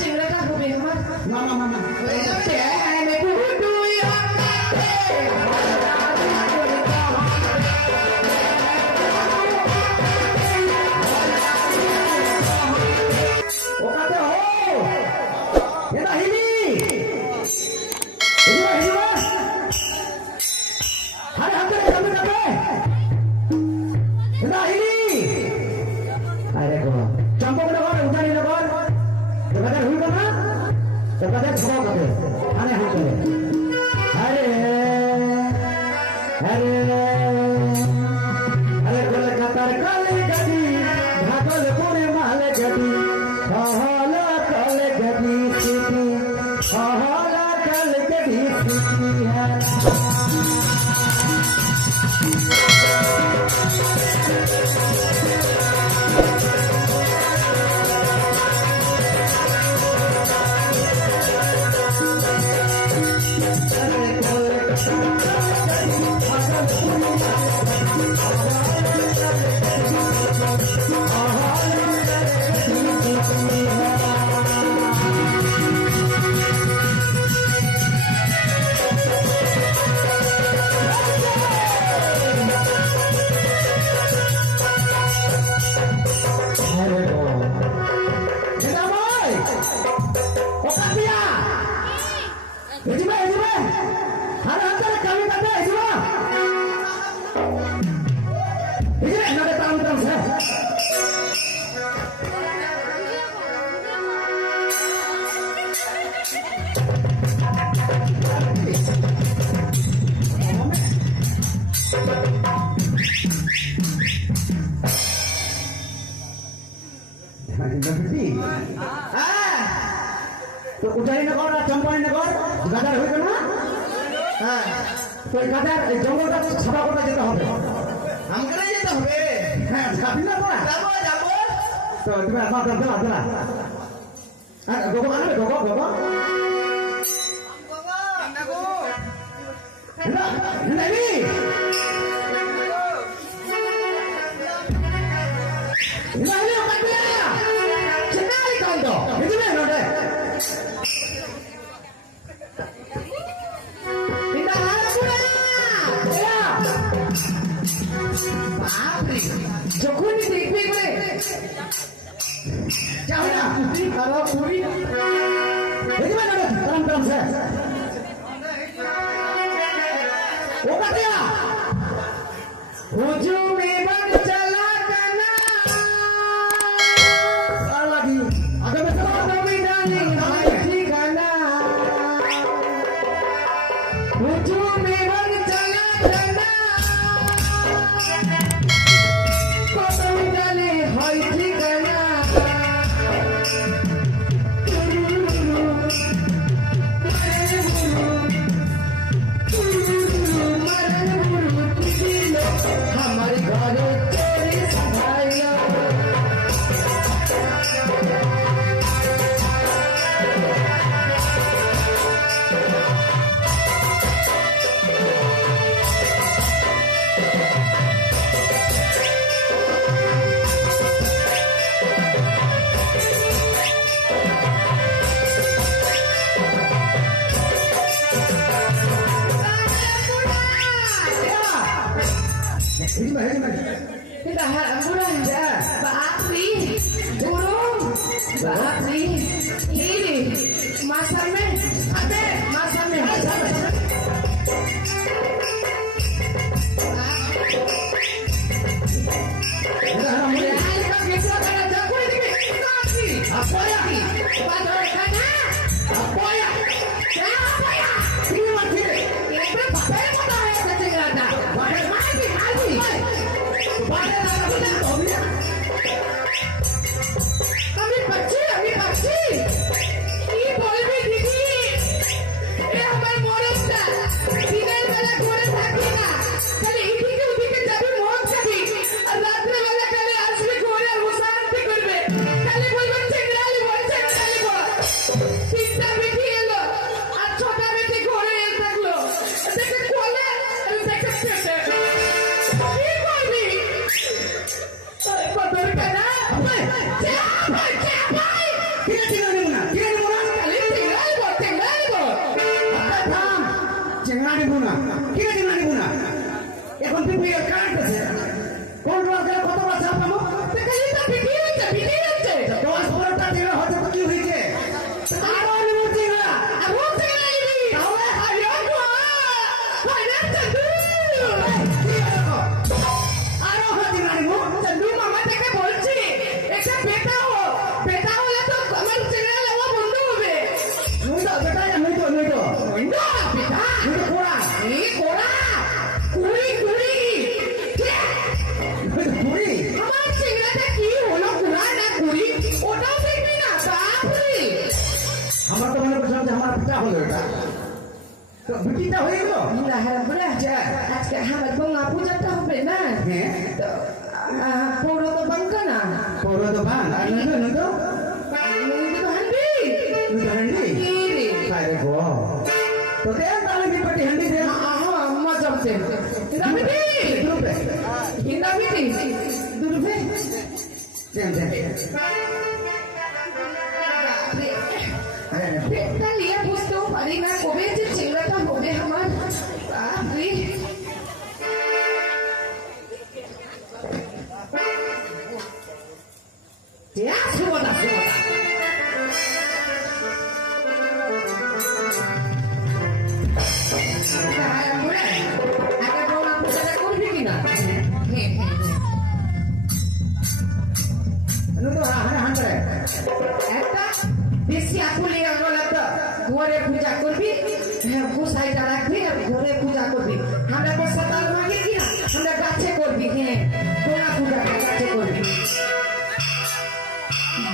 চেহারাটা হবে আমার না না না না হয়ে যাচ্ছে আমি বুডুই ওকাতে হো এটা হিলি হিলিবা হিলিবা আরে হাতে কামে কামে এটা হিলি আরে গো চম্পক নগর উজানি নগর ওকাতে হইব না ওকাতে ছড়া কাটে আরে হাতে আরে আরে আরে কলকাতার কালে গদি ভাগলপুরে মালে গদি হহলা কালে গদি সিটি হহলা কালে গদি সিটি হ্যাঁ তো উজানি নগর আর চম্পানি নগর গাদার হইবে না হ্যাঁ তো এই গাদার এই জঙ্গলটা সাফা করতে যেতে হবে আমাকে যেতে হবে হ্যাঁ যাবি না তোরা যাবো যাবো তো তুমি আমার দাদা দাদা আর গোগো আনবে গোগো গোগো না নেবি নাইলে কাটিয়া চিনাই কাইদো এদিকে নড়ে এটা হারাপুরা বাপরে যখনই দেখবি করে যাও না তুই খারাপ পুরি এদিকে নড়ে কারণ কারণ সে ও কাটিয়া हुजूम में बन चला तना लगी आगे में चलो संविधानी भाई ठिकाना हुजूम में बन चला तना को संविधानी भाई ठिकाना हमारे घरे तेरी सफाइया kita harapkan Bakri burung Bakri ini masame ade masame apa ya pada kana apa ya apa ya ini masih ini bapak yang mana yang ketinggalan bapak mati আমি পাচ্ছি কি বলবি দিদি চেঙ্গা নিব না কে চেঙ্গা নিব না এখন তুমি কারেন্ট আছে কোন রোগে কত বাচ্চা পাবো দেখলি তো বিক্রি হচ্ছে 10-12টা চেঙ্গা হতে তো কি হয়েছে আরো নিব চেঙ্গা আর ও চেঙ্গা নিবি তাহলে আরে গো আরে চন্দু আরো চেঙ্গা নিব চন্দু মামা থেকে বলছি একটা বেটা হলে তো আমার চেঙ্গা নেওয়া বন্ধ হবে নুই তো বেটা নুই তো না বেটা নুই তো কোড়া এই কোড়া কুড়ি পুরি আমার চেঙ্গাটা কি হলো কুড়া না কুড়ি ওটাও দেখবি না বাপরে আমার তো মনে করছিলাম যে আমার পিতা হলো এটা তো বিটিটা হয়ে গেল না হ্যাঁ বলে আজকে আমার গঙ্গা পূজাটা হবে না হ্যাঁ তো পৌর তো বাঙ্কা না পড়ো তো বান আর নই তো তো হান্ডি নুই তো হান্ডি রে আরে গো তো দে তাহলে বিপটি হান্ডি দে আম্মা জমছে দাবিটি রূপে দাবিটি দুরুপে দেন আরে পেটটা নিয়ে বুঝতেও পারি না কবে যে চেংড়াটা হবে আমার বাপরে শুভতা একটা প্রণাম পূজাটা করবি কিনা নুই তো হান্ডে একটা বেশি আকুলি আনলা তো ঘরে পূজা করবি গোসাইটা রাখবি আর ঘরে পূজা করবি আমরা তো সকাল মাগে কি না আমরা গাছে করবি হ্যাঁ তোরা পূজাটা গাছে করবি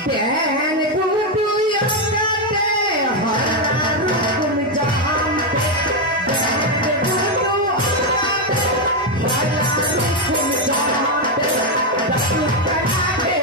দেন কুটু ইয়াতে হরার কুম জানতে দেন কুটু হরার কুম জানতে দস্তু কাটে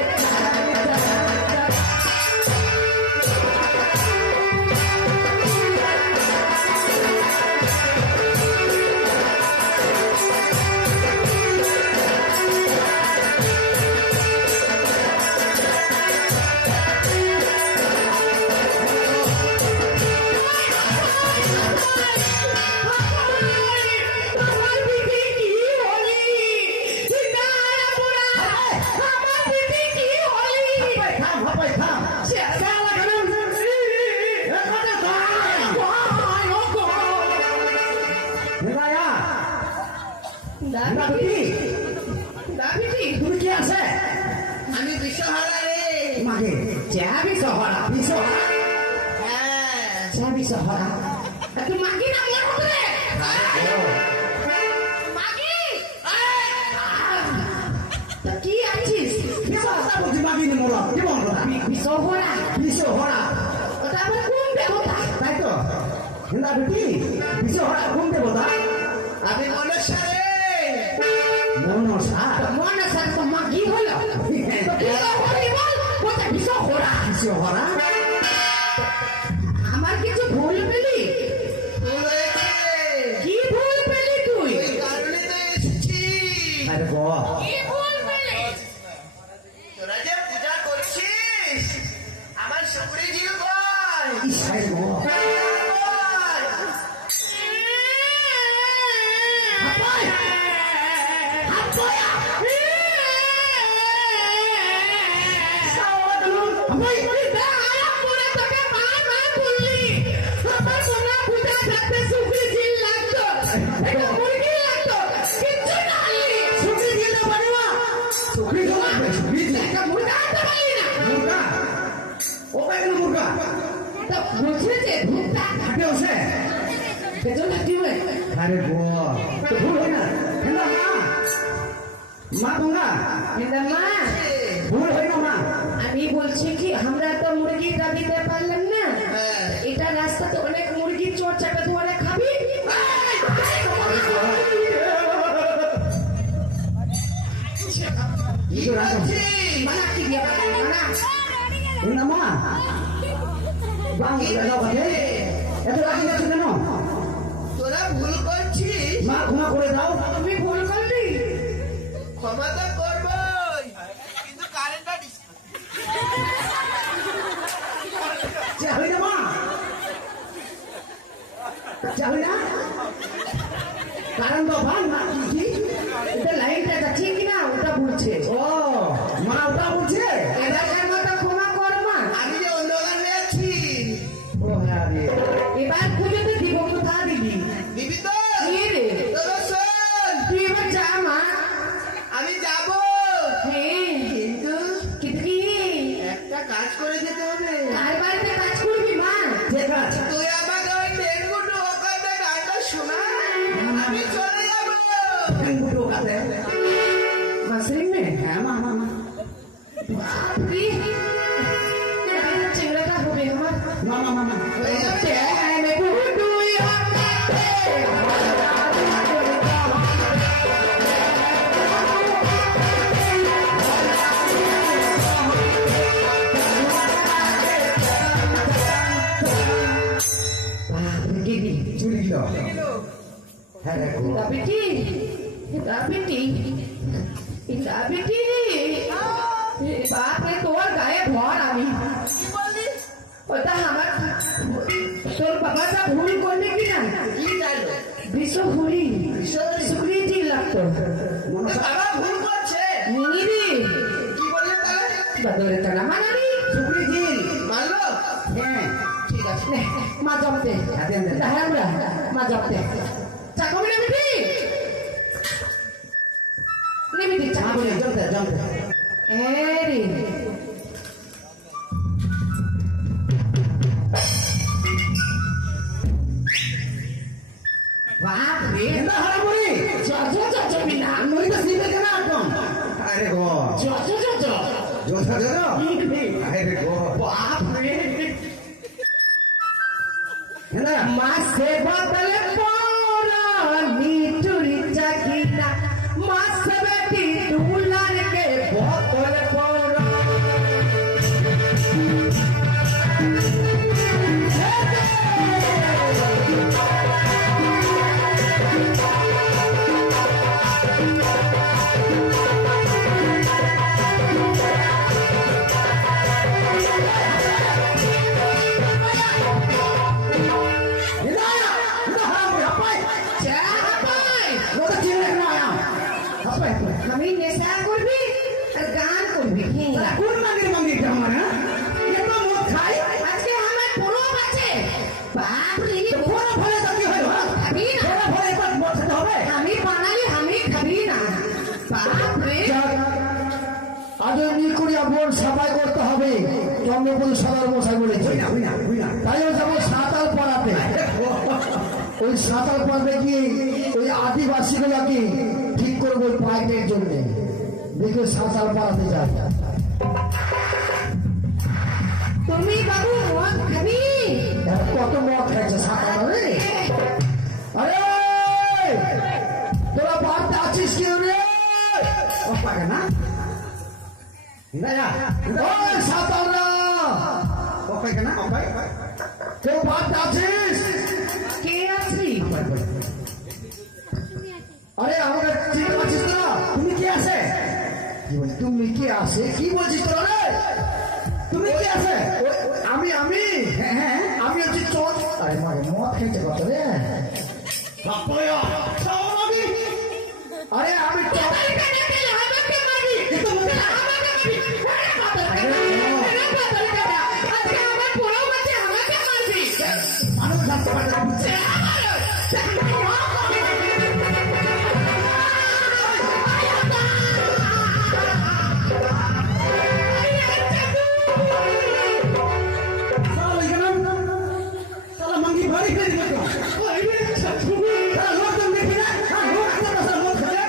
আমার বিটি কি হলি সিনারা পুরা আমার বিটি কি হলি থাম হাপাই থাম সালা কেন এ কথা তো ওয়াই ও গো হেলায়া না দাবিটি বিটি দাবিটি তুমি কি আছে আমি বিশ্বহারা রে মাগে যাবি শহরা বিশ্বহারা যাবি শহরা তুই মাগি না আমার উপরে মাগি তা কি আছিস বিশ্বহারা বুঝি মাগি নি মোরা কি বল কথা বিশ্বহারা বিশ্বহারা ওটা আমার কোন দেবতা তাই তো হেলা বিটি বিশ্বহারা কোন দেবতা আমি মনসা রে মনসা মনসা তো মাগি হলো তো কি হলি বল ওটা বিশ্বহারা বিশ্বহারা আমার কিছু ভুল পেলি কি ভুল পেলি তুই আরে গো কি ভুল পেলি তোরা যে পূজা করছিস আমার শুকুরি জিল কর ইসাই গো হাপাই হাপায়া হাপাই আরাম করে তোকে মার বললি আমার সোনা পূজা থাকতে সুখী জিল লাগতো এটা মুরগি লাগতো কিচ্ছু না আনলি সুখী দিতে পারিবা সুখী তো সুখী একটা মুরগা আনতে পারলি না মুরগা ও কেন মুরগা তো বুঝলি যে ভূতটা হাটে আছে পেছন হাঁটি হয়ে আরে গো তো ভুল হয় না হেলা মা তোমরা মা ভুল হয় না মা আমি বলছি কি আমরা তো মুরগিটা দিতে পারলাম না এটা রাস্তাতে অনেক মুরগির চোর চাপে ধরে খাবি ಇದು ರಾಜ মানা কি দিয়ে মানা ಏನಮ್ಮ বাংলা দাও বাজে এত রাখি যাচ্ছে কেন তোরা ভুল করছিস মা ক্ষমা করে দাও তুমি ভুল করলি ক্ষমা তো করবই কিন্তু কারেন্টটা যা হই না মা যা হই না কারণ তো ভাই না কি এটা লাইনটা এটা ঠিক না ওটা বলছে ও মা ওটা বলছে এবারকার মতো ক্ষমা কর মা আমি যে অন্য গান আছি ও হ্যাঁ রে এবার পুজোতে দিব কোথা দিবি দিবি তো কি রে তোরা শোন তুই এবার যা মা আমি যাব হ্যাঁ কিন্তু কিন্তু কি একটা কাজ করে যেতে হবে কার বাড়িতে কাজ করবি মা ঠিক আছে তুই আমাকে ওই টেনগুটো ওখানে গানটা শোনা আমি চলে যাব বুটো কাতে মাসরিন মে হ্যাঁ মা মা মা কি চেংড়াটা হবে আমার মা মা মা হয়ে যাবে প্যানে বুডুই Gini, চুরি দিল হ্যাঁ রে গো tapi di, বাপরে তোর গায়ে ভর আমি কি বললি ওটা আমার তোর বাবাটা ভুল করলে কি না কি জানো বিশ্ব ভুলি শুক্রিয়ে জিল লাগতো মনে বাবা ভুল করছে নিবি কি বললে তাহলে বদলে তো না মানাবি শুক্রি জি মানলো হ্যাঁ ঠিক আছে মা জমতে হ্যাঁ মা জমতে চাকমি নেবি নেবি মা চাকমি বলে জমতে জমতে এরি বাপরে এটা হারা বলি যত বিনা নই তো সিবে কেন একদম আরে গো যত জোসা জোসা আরে গো বাপরে হ্যাঁ মাসে বদলে পড়া নিটুরি চাকিনা মাস বেটি দুলার কে বদলে পড়া এটা এটা হারা বলি হাপাই চাপাই ওটা চিনে না হাপাই আমি নেশা করবি আর গান করবি কোন মাগির মাগি আমার হ্যাঁ এত মদ খাই আজকে আমার পরব আছে বাপরে বড় ফলে তো কি হয় খাবি না বড় ফলে তো মদ খেতে হবে আমি বাঙালি আমি খাবি না বাপরে আজ নিকুড়িয়া বোন সাফাই করতে হবে চন্দ্রপুর সদর মশাই বলেছে হই না তাই আমি যাবো সাঁতার পড়াতে ওই সাঁতার পড়াতে গিয়ে ওই আদিবাসীগুলোকে ঠিক করবো ওই পাইপের জন্য দেখে সাঁতার পড়াতে যায় তুমি বাবু মদ খাবি কত মদ খাইছে সাঁতার রে আরে তোরা বাড়তে আছিস কি রে পাকে না ওই সাঁতাররা ওপাই কেনা ওপাই কেউ বাড়তে আছিস কে আছি আরে আমাকে চিনতে পারছিস তোরা তুমি কি আছে কি বলছিস? তুমি কি আসে কি বলছিস তোরা রে তুমি কি আছে আমি আমি হ্যাঁ হ্যাঁ আমি হচ্ছি চোর আরে মারে মদ খেয়েছে কত রে আরে আমি চোর আমাকে মারি আমাকে মারি আজকে আমার পরব আছে আমাকে মারবি মানুষ জানতে পারে সালা এখানে সালা মাঙ্গি বাড়ি করে দিবে তো সালা লোক তো দেখি না লোক একটা মদ খাবে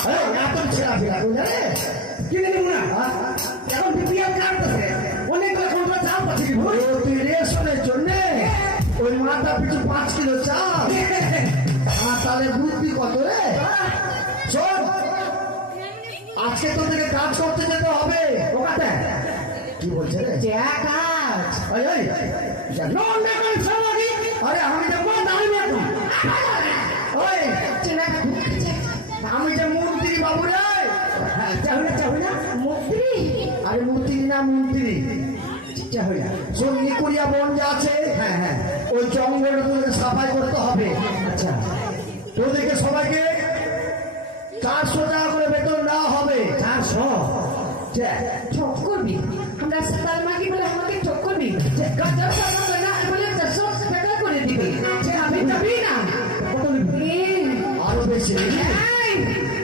আরে এত ছেড়া ফেরা বুঝলে কি জানি না এখন বিপিএল কার্ড আছে অনেকগুলো কোনটা চাল পাচ্ছি তুই রেশনের জন্য ওই মাথা পিছু 5 কিলো চাল আর তাহলে বুদ্ধি কত রে শোন আজকে তোদেরকে কাজ করতে যেতে হবে ওখানে কি বলছে রে যে কাজ ওই ওই আরে আমি তো কোন দাঁড়িয়ে এখন ওই চেনা আমি যে মন্ত্রী বাবু রে হ্যাঁ চাহুই না মন্ত্রী আরে মন্ত্রী না মন্ত্রী চাহুই না শোন নিকুড়িয়া বন যে আছে হ্যাঁ হ্যাঁ ওই জঙ্গলটা তোদেরকে সাফাই করতে হবে আচ্ছা তোদেরকে সবাইকে 400 টাকা করে বেতন দেওয়া হবে 400 ঠক করবি আমরা সাতাল মাগি বলে আমাকে ঠক করবি গাজার টাকা করে না বলে 400 টাকা করে দিবি যে আমি যাবি না কত নিবি? আরো বেশি নিবি? এই,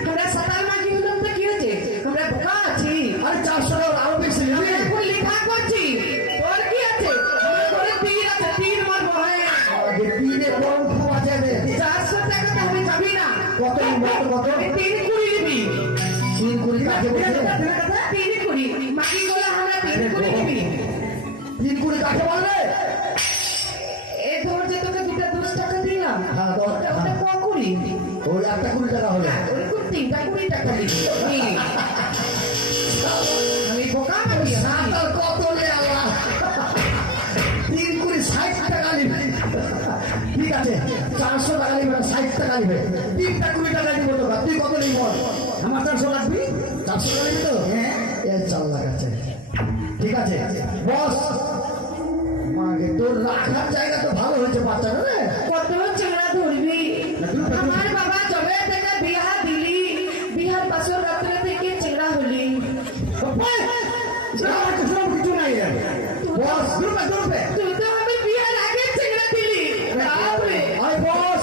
আমরা সাতাল মাগি হলাম তো কি হয়েছে আমরা বোকা আছি আরে 400 টাকা আরো বেশি নিবি? আমরা এখন লেখা করছি তোর কি আছে আমার ঘরে তীর আছে তীর মারবো হ্যাঁ আগে দিনে কম খাওয়া যাবে 400 টাকা তো আমি যাবি না কত নিবি? কত আমি 3 কুড়ি দিবি 3 কোটি কাকে বলছে 3 কুড়ি মাগি বলে আমরা 3 কুড়ি দিবি 3 কোটি কাকে বলবে এই ধর যে তোকে 2 টাকা দিলাম হ্যাঁ দশ ওটা টাকা ক কুড়ি ওই একটা 20 টাকা হলো ওরকম 3 টাকা 20 টাকা দিবি আমি বোকা নাকি সাঁতার কত রে আল্লাহ 3 কোটি 60 টাকা নিবে ঠিক আছে 400 টাকা নিবে 60 টাকা নিবে 3টা 20 টাকা দিব তো তুই কত নিবি বল আমার 400 লাগবি 400 টাকা নিবি তো হ্যাঁ এর 4 লাখ আছে ঠিক আছে বস মাগে তোর রাখার জায়গা তো ভালো হয়েছে বাচ্চাটা রে কত চেংড়া ধরবি আমার বাবা জবে থেকে বিহার দিলি বিহার পাশের রাত্রে থেকে চেংড়া হলি কিছু নাই রে বস দুরবে তুই তো আমি বিহার আগে চেংড়া দিলি বাপরে আই বস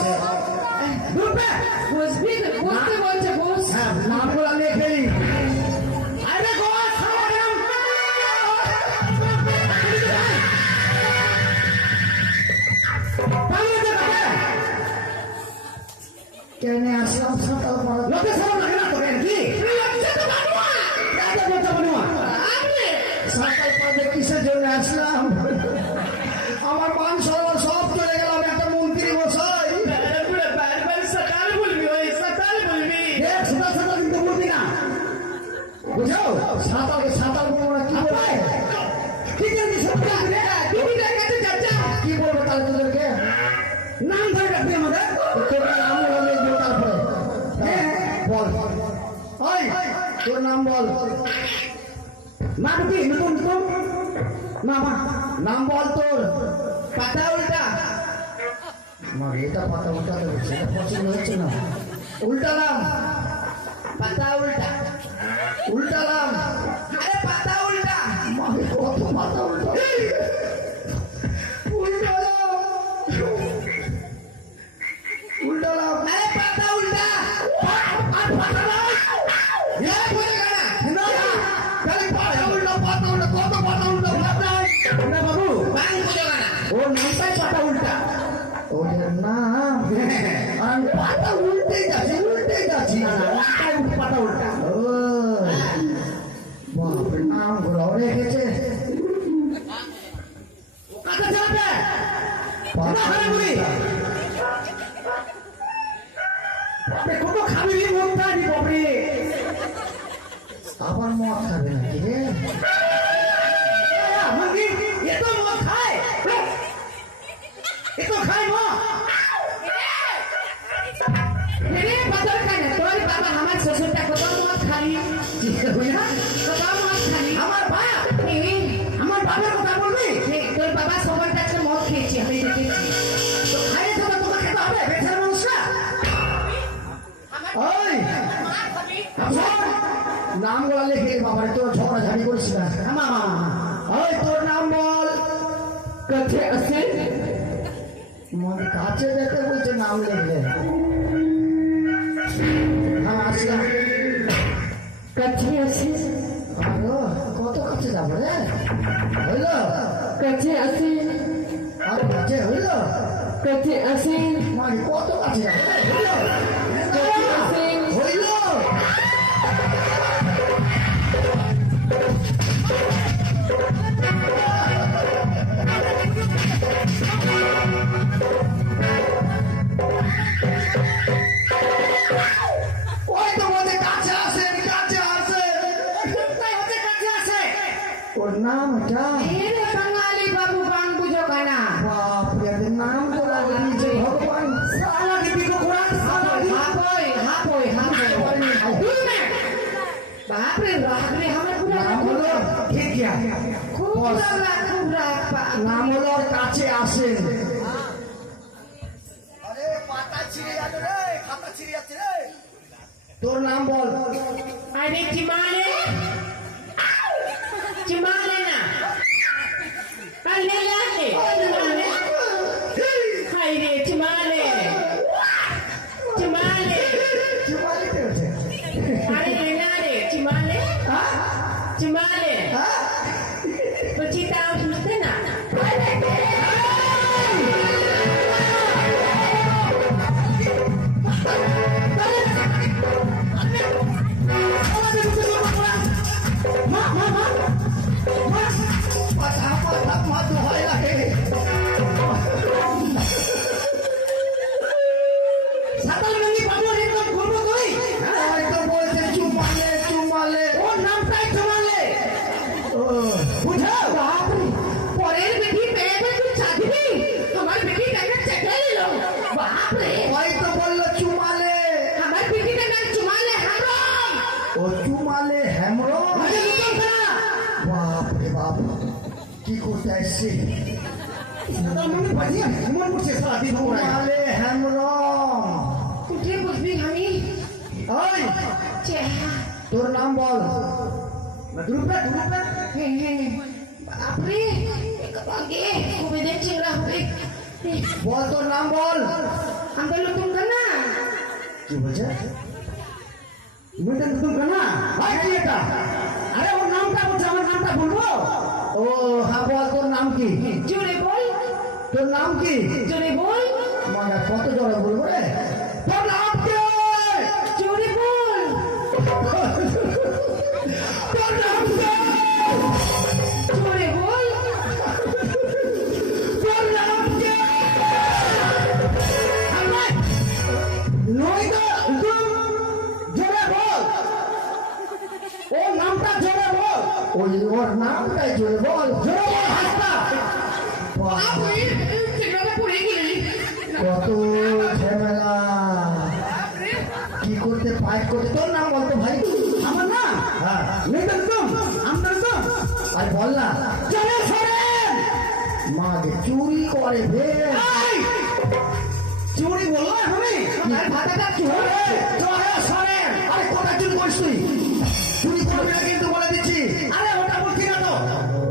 দুরবে বুঝবি বুঝতে বলছে বুঝ হ্যাঁ নামগুলো আমি খেলি আরে বস কেন আসলাম সাঁতার মারা লোকে সব লাগে না তোকে কি সাঁতার পাড়ে কিসের জন্য আসলাম আমার মান সম্মান সব চলে গেল আমি একটা মন্ত্রী মশাই সকাল বলবি ওই সকাল বলবি সাঁতার সাঁতার কিন্তু বলবি না বুঝাও সাঁতার বলবো না কি বলবে কি জানি তুমি দেখাতে যাচ্ছা কি বলবো তাহলে তোদেরকে নাম ধরে রাখবি আমাদের তোর নাম বলে দিও তারপরে বল ওই তোর নাম বল নাম কি নতুন নতুন নাম বল তোর পাতা উল্টা আমার এটা পাতা উল্টাতে হচ্ছে এটা পছন্দ হচ্ছে না উল্টা নাম পাতা উল্টা উল্টা নাম আরে পাতা উল্টা মাকে কত পাতা উল্টা উল্টা নাম উল্টা নাম আরে পাতা উল্টা আর পাতা নাম এ বলে গানা না খালি পাতা উল্টা কত পাতা উল্টা না বাবু বাং বলে গানা ওর নামটাই পাতা উল্টা ওদের নাম আর পাতা উল্টেই যাচ্ছি পাতা উল্টা ও বাপরে নাম গুলো রেখেছে কাছে যাবে পাতা বলি বাপরে কত খাবি রে মনটা দি বাপরে আবার মদ খাবে নাকি রে আমাকে এ তো মদ খায় এ তো খায় মদ মেরে পাথর খায় না তোর বাবা আমার শ্বশুরটা কত মদ খালি কত মদ খালি আমার বাপ এই, আমার বাবার কথা বলবি এই, তোর বাবা সবার কাছে মদ খেয়েছে আমি দেখেছি তো খাইয়ে তো তোমাকে খেতে হবে বেচার মানুষরা ওই নাম গুলা লিখে বাবার তোর ঝগড়া ঝাড়ি করিস না ওই তোর নাম বল কাছে আছে মনে কাছে যেতে বলছে নাম লিখলে হ্যাঁ আসলাম কাছে আছে আরো কত কাছে যাবো রে হইল কাছে আছে আর কাছে হইল কাছে আছে মানে কত কাছে যাবো হইল কাছে আছে হইল बाप रे राग रे हमें पूरा নাম হলো ঠিক खूब राग बाप নাম হলো ওর কাছে আসেন আরে পাতা ছিঁড়ে যাবে রে খাতা ছিঁড়ে যাচ্ছে রে তোর নাম বল अरे चिमाले चिमाले ना अल्ले लाले चिमाले हाय रे चिमाले चिमाले কি বলিতে হচ্ছে अरे लेना रे चिमाले হ্যাঁ चिमाले হ্যাঁ तो चिता सुनते ना পাতা পাতা মাথা হয় লাগে সাতাল মেনি পাবো একদম করবো তুই হয়তো বলছে চুমালে চুমালে ওর নামটাই চুমালে ও বুঝা बाप रे পরের বেটি পেয়ে তুই চাকরি আমার বেটি টাকা চেকে নিলো বাপ রে হয়তো বললো চুমালে আমার বেটিটা না চুমালে হারাম ও চুমালে হেমরো বাপ রে বাপ কি করতে আসছে চুমালে হেমরো উঠে বুঝবি আমি ওই চেহারা তোর নাম বল গ্রুপে বাপরে আগে খুবই চিংড়া হবে বল তোর নাম বল আমরা নতুন না কি বলছে নতুন না ভাই কি এটা আরে ওর নামটা বলছে আমার নামটা বলবো ও হ্যাঁ বল তোর নাম কি জোরে বল তোর নাম কি জোরে বল মানে কত জোরে বলবো রে তোর নাম কি জোরে বল তোর নাম কি জোরে বল তোর নাম কি নই তো জোরে বল ওর নামটা জোরে বল ওর নামটাই জোরে বল জোরে বল হাসটা আপনি চিংড়াটা পড়ে গেলি কত ঝামেলা কি করতে ফাইট করতে তোর নাম বলতো ভাই আমার না হ্যাঁ আমরা তো আর বল না চলে সরেন মাকে চুরি করে বে চুরি বললো আমি আমার ভাতাটা চোরে চলে সরেন আরে কোথা চুরি করিস তুই চুরি করবি না কিন্তু বলে দিচ্ছি আরে ওটা বলছি না তো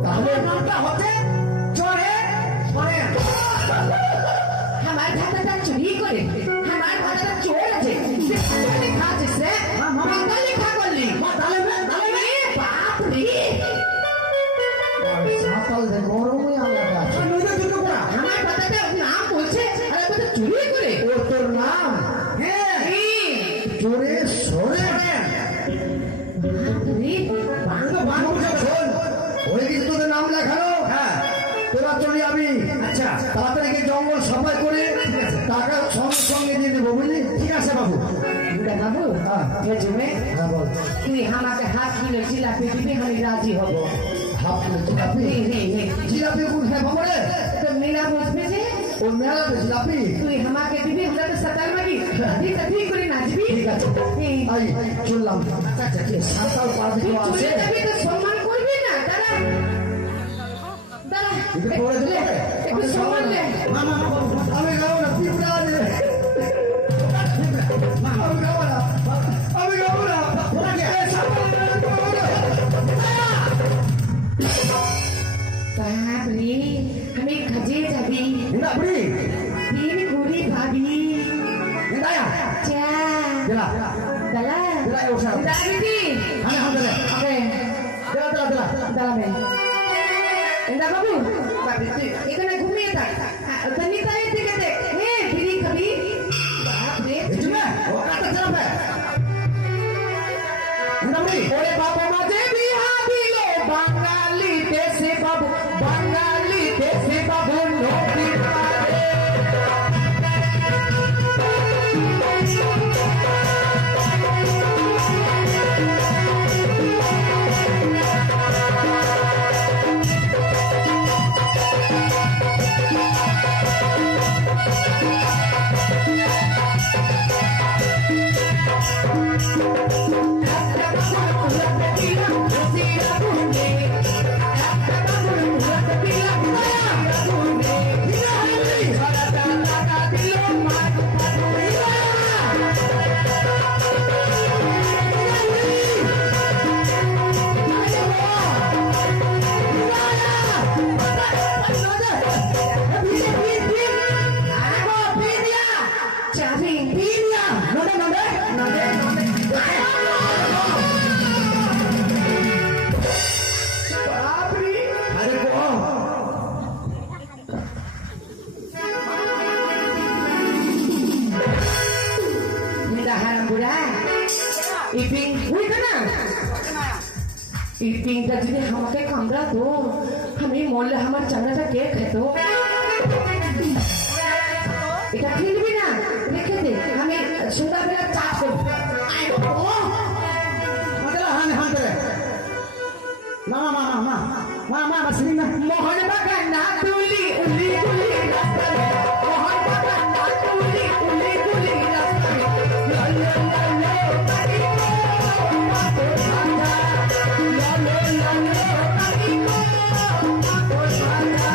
তাহলে নামটা হচ্ছে চলে সরেন আমার ভাতাটা চুরি করে আমার ভাতাটা চোর আছে লেখা আছে সে ভাতা লেখা করলি বাপ রে সাঁতাল যে গরমে আলাদা আছে আমার ভাতাটা নাম বলছে আর ভাতা চুরি করে ও তোর নাম হ্যাঁ এই, জোরে সরে বাপ রে শোন ওই কিন্তু তোদের নাম লেখানো হ্যাঁ তোরা চলে যাবি আচ্ছা তাড়াতাড়ি গিয়ে জঙ্গল সাফাই করে টাকা সঙ্গে সঙ্গে দিয়ে দেবো বুঝলি ঠিক আছে বাবু বাবু হ্যাঁ হেজমে হ্যাঁ বল তুই আমাকে হাত কিলো জিলাপি দিবি আমি রাজি হব হাফ প্লেট জিলাপি জিলাপি কোথায় বাবা রে তো মেলা বসবে যে ও মেলাতে জিলাপি তুই আমাকে দিবি আমরা তো সকাল মাগি ঠিক আছে ঠিক করে নাচবি ঠিক আছে আই চললাম আচ্ছা ঠিক আছে সাঁতাল পার তুই দিকে চলে আছে যাবি তো সম্মান করবি না দাঁড়া দাঁড়া এটা করে দিলে একটু সম্মান দে আমি গাবো না পিঁপড়া আছে আমি গাবো না আমি গাবো না বাপ রে আমি খাজে যাবি না বুড়ি তিন ঘুরি ভাবি দায়া চা দিলা দালা দিলা ওঠা দাবিটি আমি হাত দিলে আরে দিলা দিলা দিলা দাঁড়াবে এন্দা বাবু বাবু তুই এখানে ঘুমিয়ে থাক ওখানে তাই থেকে দেখ হে ফিরি খাবি বাপ রে বুঝলে ও কাটা চালাবে না বুড়ি ওরে বাবা মাঝে বিহা দিল বাঙালি দেশে বাবু বাঙালি দেশে বাবু নদী পারে দেখে না এই পিংটা যদি আমাকে কামড়াতো আমি মরলে আমার চামড়াটা কে খেত এটা ফেলবি না রেখে দে আমি সন্ধ্যাবেলা চা করবো মোহন বাগান না তুলি উলি উলি রাস্তায় মোহন বাগান না তুলি উলি উলি রাস্তায় লালো লালো কাটি মাতো সাদা লালো লালো কাটি মাতো সাদা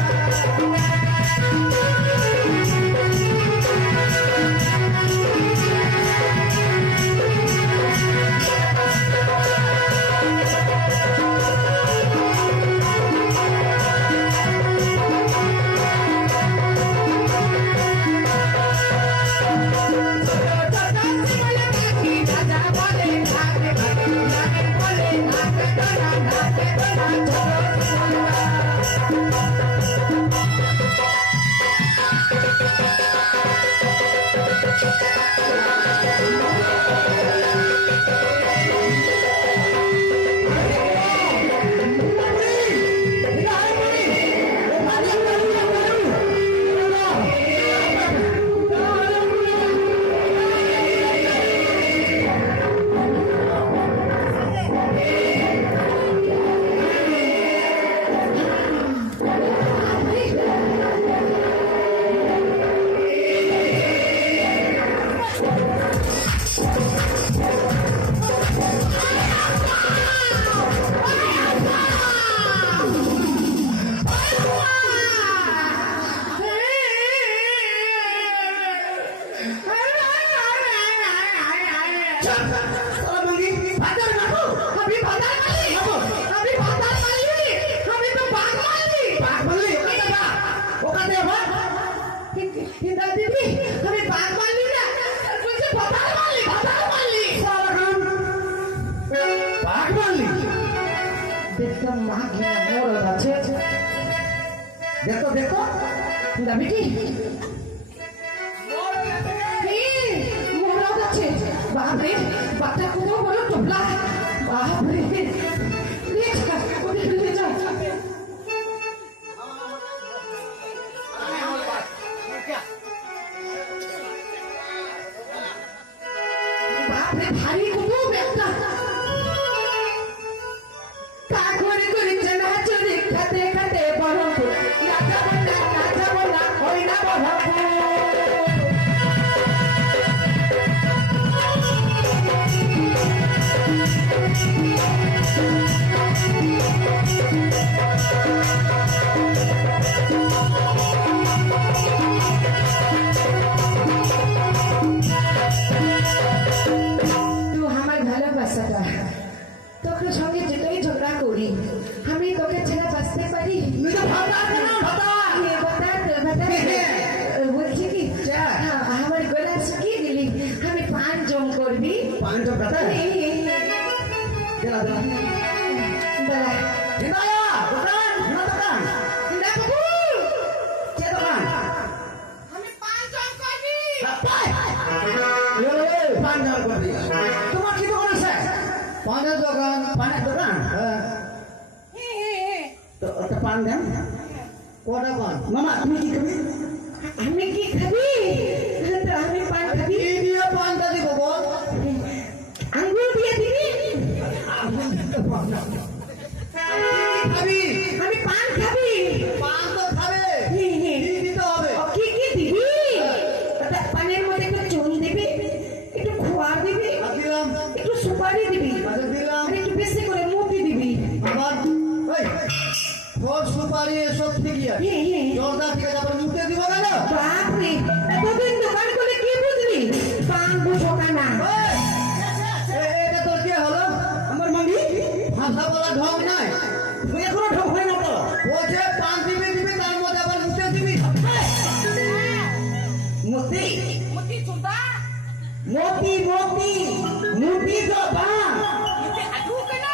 দেখো দেখো বেটি মোরা যাচ্ছে বাপরে বাচ্চা কোথাও বলো টোপলা বাপরে ওদের যাও বাপরে ভারী কোথাও ব্যস্তা কাকরে করেছে না চলে খাতে খাতে বড় রাজা বলা ওই না বড় তোকে সঙ্গে যেটাই ঝগড়া করি আমি তোকে ছেড়ে বাঁচতে পারি বলছি কি আমার গলা শুকিয়ে গেলি আমি পান জম করবি তোমার কি দোকান আছে পানের দোকান পানের দোকান তো একটা পান দেন কটা পান মামা তুমি কি খাবি আমি কি খাবি আমি পান খাবি দিয়ে পানটা দিব বল আঙ্গুর দিয়ে দিবি খাবি আমি পান খাবি পান তো খাবে দিতে হবে কি কি দিবি পানের মধ্যে একটু চুন দিবি একটু খোয়া দিবি দিলাম একটু সুপারি দিবি দিলাম আর একটু বেশি করে মুতি দিবি আবার ফল সুপারি এসব ঠিকই আছে জলদা ঠিক আছে আবার মুখে দিব কেন বাপরে এতদিন দোকান করে কি বুঝলি পান বুঝো না এটা তোর কি হলো আমার মামি ভাষা বলা ঢং নাই তুই এখনো ঢং হয় না তো ও যে পান দিবি দিবি তার মধ্যে আবার মুখে দিবি মতি মুতি চুদা মতি মতি মুতি তো বা মুতি আজু কেনা